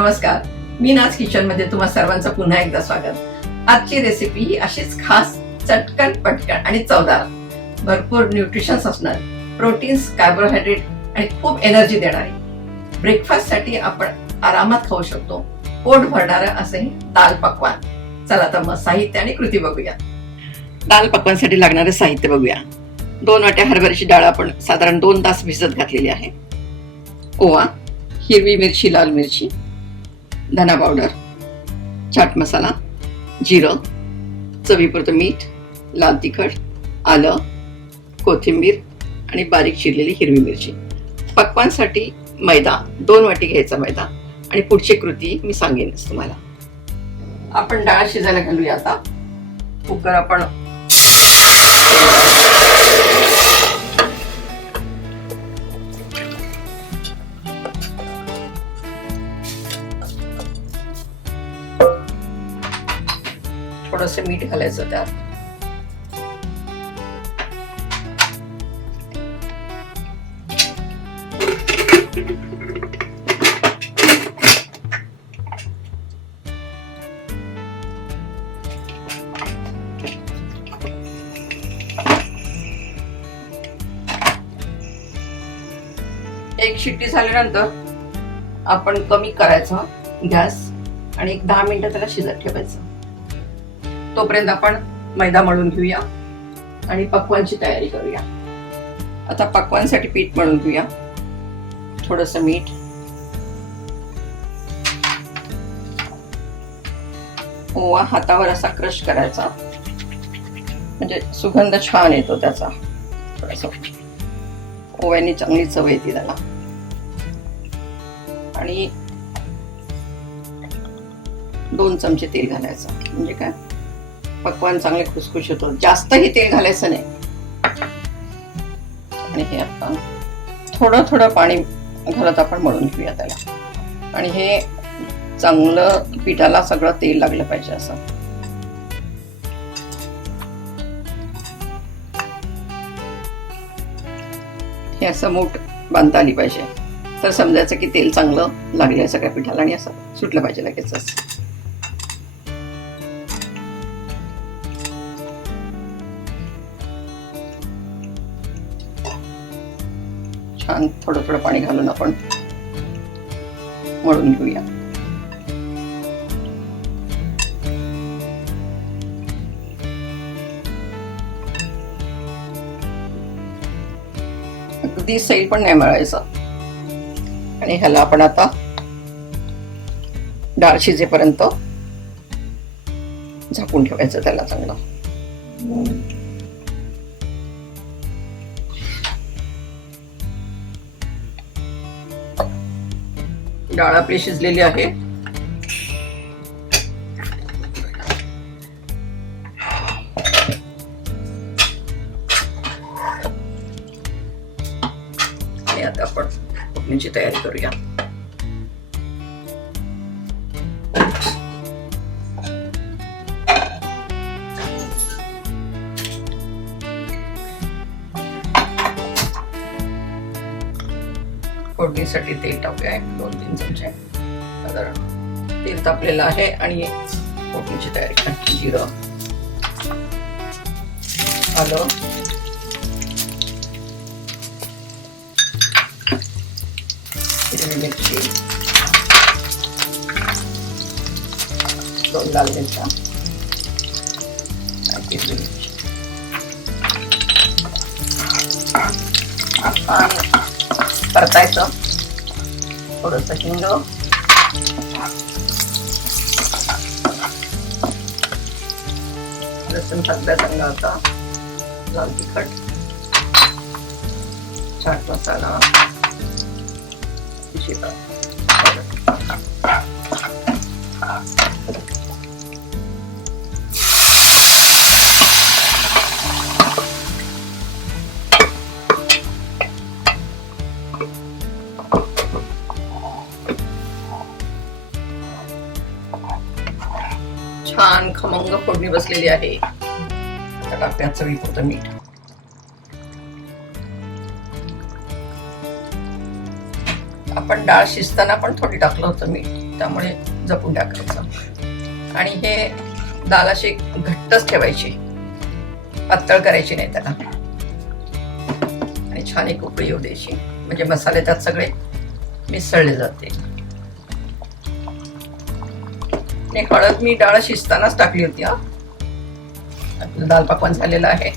नमस्कार, मी नाच किचन मध्ये तुम्हा सर्वांचं पुन्हा एकदा स्वागत. आजची रेसिपी ही अशीच खास, चटकन, पटकन आणि चवदार, भरपूर न्यूट्रिशन्स असणार, प्रोटीन्स, कार्बोहायड्रेट आणि खूप एनर्जी देणारी, ब्रेकफास्ट साठी आपण आरामात खाऊ शकतो, पोट भरणारं असंही दाल पकवान. चला तर मग साहित्य आणि कृती बघूया. दाल पकवानसाठी लागणारं साहित्य बघूया. 2 वाट्या हरभऱ्याची डाळ आपण साधारण 2 तास भिजत घातलेली आहे. ओवा, हिरवी मिरची, लाल मिरची, धना पावडर, चाट मसाला, जिरं, चवीपुरतं मीठ, लाल तिखट, आलं, कोथिंबीर आणि बारीक चिरलेली हिरवी मिरची. पकवानसाठी मैदा 2 वाटी घ्यायचा मैदा. आणि पुढची कृती मी सांगेनच तुम्हाला. आपण डाळ शिजायला घालूया. आता कुकर आपण थोडंसं मीठ घालायचं त्यात. एक शिट्टी झाल्यानंतर आपण कमी करायचा गॅस आणि 10 मिनिटं त्याला शिजत ठेवायचं. तोपर्यंत आपण मैदा मळून घेऊया आणि पकवानची तयारी करूया. आता पकवानसाठी पीठ मळून घेऊया. थोडंसं मीठ, ओवा हातावर असा क्रश करायचा, म्हणजे सुगंध छान येतो त्याचा. थोडासा ओव्याने चांगली चव येते त्याला. आणि 2 चमचे तेल घालायचं, म्हणजे काय पकवान चांगले खुसखुशीत होतं. जास्तही तेल घालायचं नाही. आणि हे आपण थोडं थोडं पाणी घालत आपण मळून घेऊया त्याला. आणि हे चांगलं पिठाला सगळं तेल लागलं पाहिजे असं. हे असं मूठ बांधता आली पाहिजे, तर समजायचं की तेल चांगलं लागलं सगळ्या पिठाला आणि असं सुटलं पाहिजे लगेचच. छान थोडं थोडं पाणी घालून आपण मळून घेऊया. अगदी सैल पण नाही मळायचं. आणि ह्याला आपण आता डाळ शिजेपर्यंत झाकून ठेवायचं त्याला चांगलं. डाळ आपली शिजलेली आहे. आणि आता आपण फोडणीची तयारी करूया. फोडणीसाठी तेल टाकूया 2-3 चमचे साधारण. तेल तापलेलं आहे आणि फोडणीची तयारी करा. जिरं, आलं, हिरवी मिरची, 2 लाल मिरच्या आणि हिरवी मिरची. आपण परतायचं. थोडंसं हिंग, लसूण टाकला चांगला होता, लाल तिखट, चाट मसाला, छान खमंग फोडणी बसलेली आहे. टाकण्यात चवीपुरतं मीठ. आपण डाळ शिजताना पण थोडी टाकलं होतं मीठ, त्यामुळे जपून टाकायचं. आणि हे दाल अशी घट्टच ठेवायची, पातळ करायची नाही त्याला. आणि छान एक उकळी येऊ द्यायची, म्हणजे मसाले त्यात सगळे मिसळले जाते. आणि हळद मी डाळ शिजतानाच टाकली होती. आपलं दाल पकवान झालेलं आहे.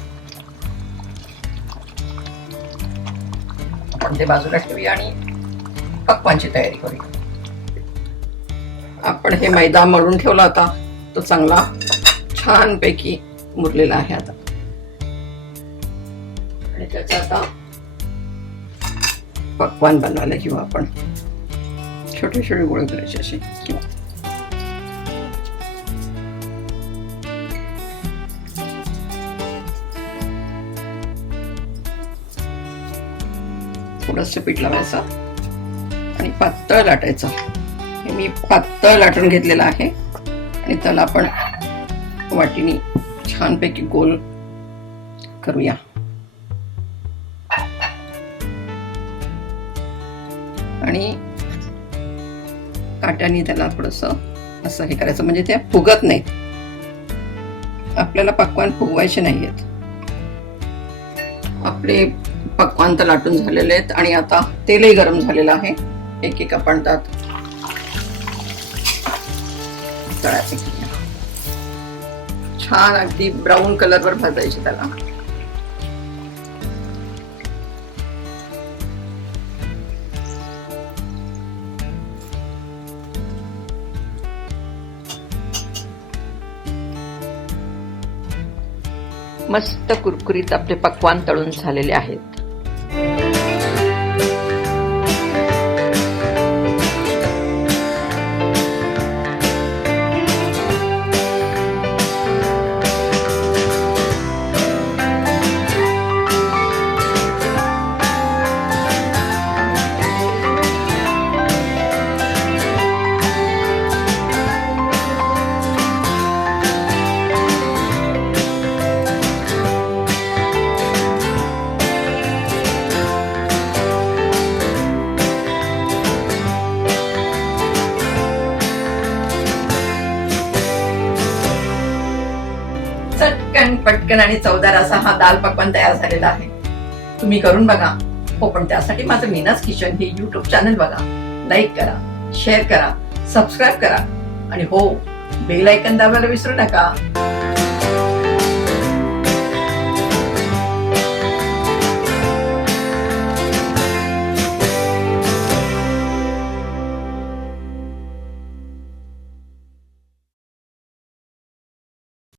आपण ते बाजूला ठेवूया आणि पकवानची तयारी करूया. आपण हे मैदा मळून ठेवला होता, तो चांगला छानपैकी मुरलेला आहे आता. आणि त्याचा आता पकवान बनवायला घेऊ आपण. छोटे छोटे गोळे करायचे असे. थोडंसं पीठ लावायचं आणि पातळ लाटायचं. हे मी पातळ लाटून घेतलेलं आहे आणि त्याला आपण वाटीने छानपैकी गोल करूया. आणि काट्याने त्याला थोडंसं असं हे करायचं, म्हणजे ते फुगत नाहीत. आपल्याला पकवान फुगवायचे नाहीयेत. आपले पकवान तर लाटून झालेले आहेत आणि आता तेलही गरम झालेलं आहे. एक एक आपण त्यात तळायचे. छान अगदी ब्राऊन कलरवर भाजायचे त्याला. मस्त कुरकुरीत आपले पकवान तळून झालेले आहेत. चटकन पटकन आणि चवदार असा हा दाल पकवान तयार झालेला आहे. तुम्ही करून बघा. हो, पण त्यासाठी माझं मीनाज किचन हे YouTube चॅनल बघा, लाईक करा, शेअर करा, सबस्क्राईब करा आणि हो, बेल आयकॉन दाबायला विसरू नका.